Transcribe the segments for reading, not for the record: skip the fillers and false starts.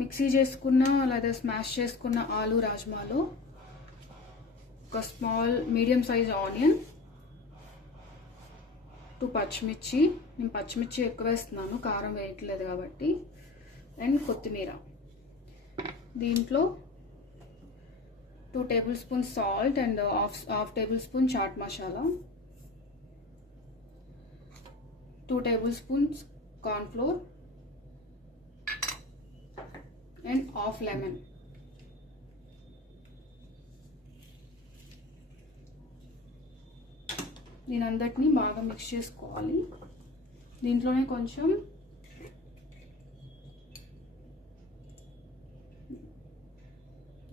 Mixie చేసుకున్న లేదా smash చేసుకున్న ఆలు రాజ్మాలో ఒక స్మాల్ మీడియం సైజ్ ఆనియన్, 2 పచ్చిమిర్చి, నేను పచ్చిమిర్చి ఎక్కువ వేస్తున్నాను కారం వేయట్లేదు కాబట్టి, అండ్ కొత్తిమీర. దీంట్లో 2 tablespoons salt and half tablespoon chaat masala, 2 tablespoons corn flour and half lemon. దీనంతటిని బాగా మిక్స్ చేసుకోవాలి. దీంట్లోనే కొంచెం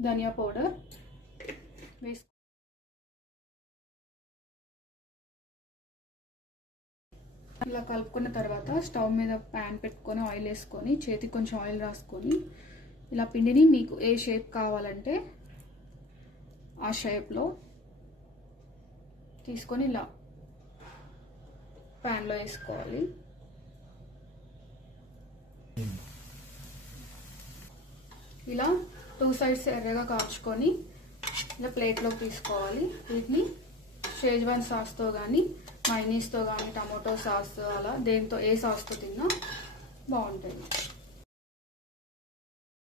ధనియా పౌడర్ వేసి ఇలా కలుపుకున్న తర్వాత స్టవ్ మీద ప్యాన్ పెట్టుకొని ఆయిల్ వేసుకొని చేతికి కొంచెం ఆయిల్ రాసుకొని ఇలా పిండిని మీకు ఏ షేప్ కావాలంటే ఆ షేప్లో తీసుకొని ఇలా ప్యాన్లో వేసుకోవాలి. ఇలా 2 సైడ్స్ ఎర్రగా కాల్చుకొని ఇలా ప్లేట్లోకి తీసుకోవాలి. వీటిని షేజ్వాన్ సాస్తో కానీ మైనీస్తో కానీ టమాటో సాస్ అలా దేంతో ఏ సాస్తో తిన్నా బాగుంటుంది.